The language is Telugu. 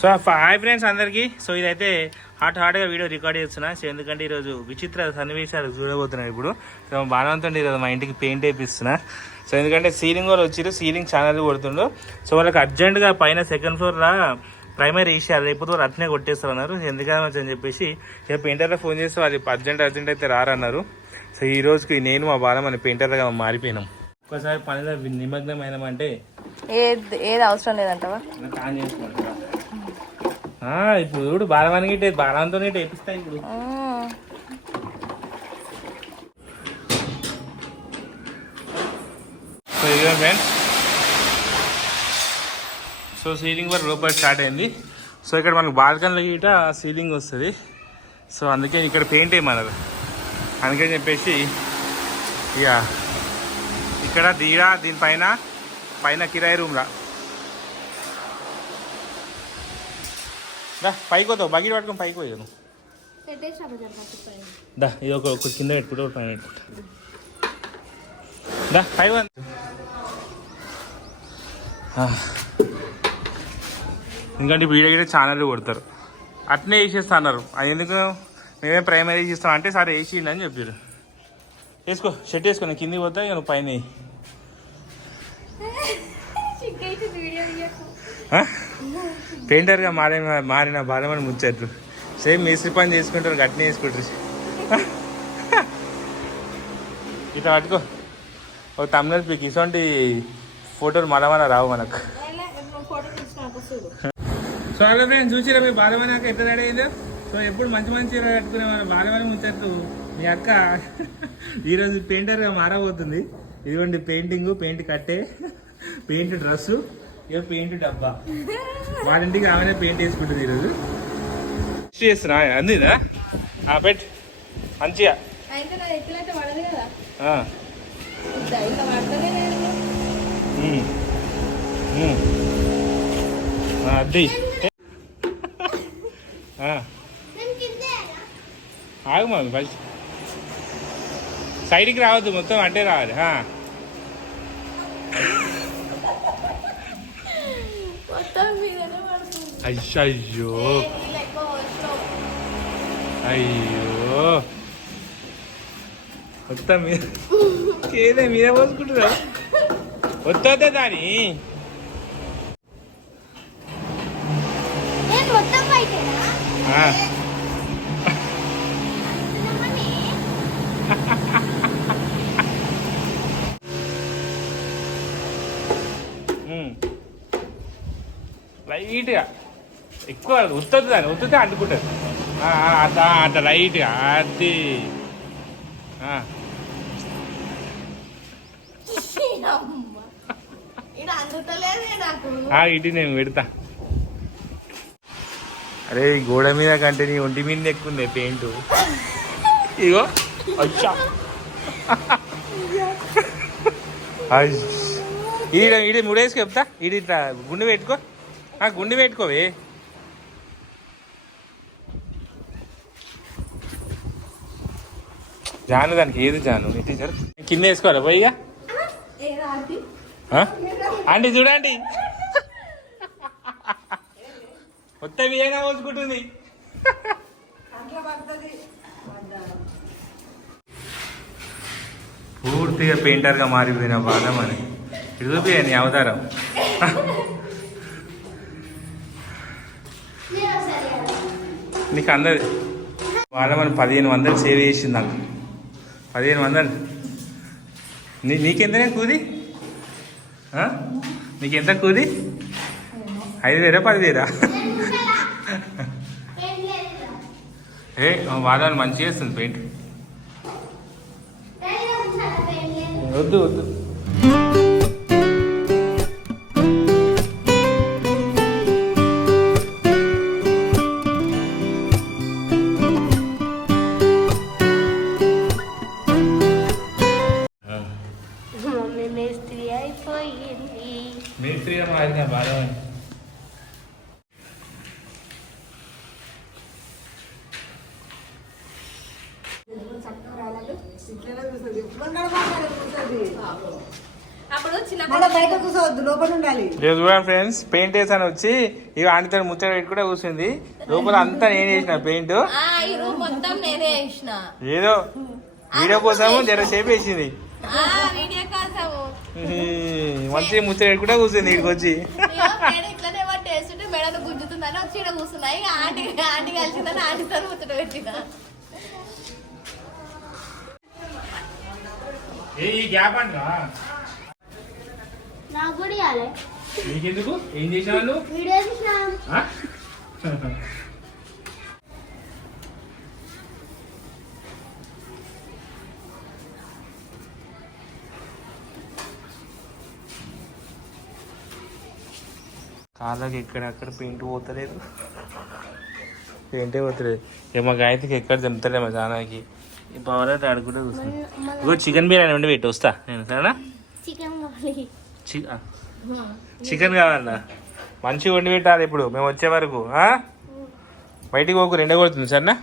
సో హాయ్ ఫ్రెండ్స్ అందరికీ. సో ఇదైతే హాట్ హాట్గా వీడియో రికార్డ్ చేస్తున్నా. సో ఎందుకంటే ఈరోజు విచిత్ర సన్నివేశాలు చూడబోతున్నాను ఇప్పుడు. సో బాణంతో ఈరోజు మా ఇంటికి పెయింట్ వేపిస్తున్నా. సో ఎందుకంటే సీలింగ్ వాళ్ళు వచ్చిరు సీలింగ్ ఛానల్ కొడుతుండు సో వాళ్ళకి అర్జెంటుగా పైన సెకండ్ ఫ్లోర్లో ప్రైమరీ వేసారు లేకపోతే వాళ్ళు అట్నే కొట్టేస్తారు అన్నారు అని చెప్పేసి ఇక పెయింటర్లో ఫోన్ చేస్తే వాళ్ళు అర్జెంట్ అర్జెంట్ అయితే రారన్నారు. సో ఈ రోజుకి నేను మా బాల మన పెయింటర్గా మారిపోయినాం. ఒకసారి పనిలో నిమగ్నం అయినామంటే ఏది ఏది అవసరం లేదంటవా? ఆన్ చేసుకోండి ఇప్పుడు చూడు బాలవానికి ఇటే బాలంతో వేపిస్తా ఇప్పుడు. So friends so ceiling work లోపల స్టార్ట్ అయింది. సో ఇక్కడ మనకు బాల్కన్లో గిట సీలింగ్ వస్తుంది. సో అందుకే ఇక్కడ పెయింట్ వేయమన్నారు అందుకని చెప్పేసి ఇక ఇక్కడ దీడా దీనిపైన పైన కిరాయి రూమ్లా దా పైకి వద్దావు బకెట్ పట్టుకొని పైకి పోయాను దా ఇది ఒక ఒక కింద పెట్టుకుంటే ఒక పైన దా పై. ఎందుకంటే ఇప్పుడు ఈడ ఛానల్ కొడతారు. అట్నే వేసేస్తా అన్నారు. అది ఎందుకు? మేమే ప్రైమరీ ఇస్తాం అంటే సరే వేసిండని చెప్పారు వేసుకో షర్ట్ వేసుకో నేను కిందికి పోతా ఇక నువ్వు పైన వేయి. ఆ? పెయింటర్గా మారిన మారిన బాలమని ముచ్చట్లు. సేమ్ మేస్త్రి పని చేసుకుంటారు గట్టినే వేసుకుంటారు ఇట్లా పట్టుకో. ఒక తమిళ పీక్ ఇటువంటి ఫోటోలు మళ్ళా రావు మనకు. సో అలా ఫ్రెండ్స్ చూసిరా మీ బాలమనాక ఎట్లా రెడీ అయిందో? సో ఎప్పుడు మంచి మంచి కట్టుకునే మన బాలమని ముచ్చట్టు మీ అక్క ఈరోజు పెయింటర్గా మారబోతుంది. ఇదిగోండి పెయింటింగ్ పెయింట్ కట్టే పెయింట్ డ్రెస్సు. ఇక పెయింట్ డబ్బా. వాళ్ళ ఇంటికి ఆమెనే పెయింట్ వేసుకుంటుంది ఈరోజు. చేస్తున్నా అందిదా? ఆ, పెట్ మంచిగా. ఆ, ఆగు మమ్మీ ఫస్ట్ సైడ్కి రావద్దు మొత్తం అంటే రావాలి ఆ. మొత్తం మీదనే పడుతుంది అయ్యో అయ్యో మొత్తం మీద ఏదే మీద పోసుకుంటురా వద్దే దాని మొత్తం లైట్గా. ఎక్కువ వస్తుంది దాన్ని వస్తుంది అంటుకుంటుంది. ఆ, ఆ, అట్లా అట్లా లైట్గా అది. ఇటు నేను పెడతా. అరే ఈ గోడ మీద కంటే నీ ఒంటి మీద ఎక్కువ ఉంది పెయింట్. ఇగో. అచ్చా. అయ్య్. ఈడ ఈడ ముడేసి చెప్తా. ఈడ ఇట్లా గుండె పెట్టుకో. ఆ గుండె పెట్టుకోవే. జాను దానికి ఏది జాను? టీచర్ కింద వేసుకోవాలి పోయిగా ఆంటీ చూడండి మొత్తం ఏనా పోసుకుంటుంది. పూర్తిగా పెయింటర్గా మారిపోయిన బాధ మరి ఇది నీ అవతారం. నీకు అందరి వాళ్ళ మనం పదిహేను వందలు సేవ్ చేసింది నాకు పదిహేను వందలు. నీ నీకెంతనే కూది? నీకెంత కూది? ఐదు వేరా పదివేరా ఏం వాళ్ళని మంచిగా వేస్తుంది పెయింట్. వద్దు వద్దు. చక్కగా రాలేదు ఇట్లనే చూస్తుంది ఎప్పుడు మాట్లాడుతుంది ఆ అప్పుడు మళ్ళీ చిన్నప్పుడు బయట కూర్చోవద్దు లోపల ఉండాలి. ఇక చూడండి ఫ్రెండ్స్ పెయింట్ వేసాను వచ్చి ఇక ఆంటీతో ముచ్చట పెట్టి కూడా కూర్చుంది. లోపల అంతా నేను వేసిన పెయింట్. ఆ, ఈ రూమ్ మొత్తం నేనే వేసిన. ఏదో వీడియో కోసము జరసేపు వేసింది. ఆ వీడియో కోసము. మంచి ముచ్చట పెట్టి కూడా కూర్చుంది ఇక్కడికి వచ్చి. ఇట్లనే మెడను గుంజుతుందని వచ్చి ఇక్కడ కూర్చున్నాయి ఆంటీ ఆంటీ కలిసిందని ఆంటీతో ముచ్చట పెట్టిన. ఈ గ్యాప్ నీకెందుకు? ఏం చేసావు వీడియో తీసినాం కాళ్ళకి ఎక్కడెక్కడ పెయింట్ పోతలేదు? పెయింటే పోతలేదు. ఏమో గాయత్రికి ఎక్కడ తింటలేమో చాలాకి ఈ పవర్ అయితే ఆడుకుంటే చూస్తాను ఇగో చికెన్ బిర్యానీ ఉండి పెట్టి వస్తా. నేను సరేనా? చికెన్ కావాలన్నా? మంచిగా వండి పెట్టాలి ఇప్పుడు మేము వచ్చే వరకు? బయటికి పోకు రెండే కొడుతుంది సరేనా?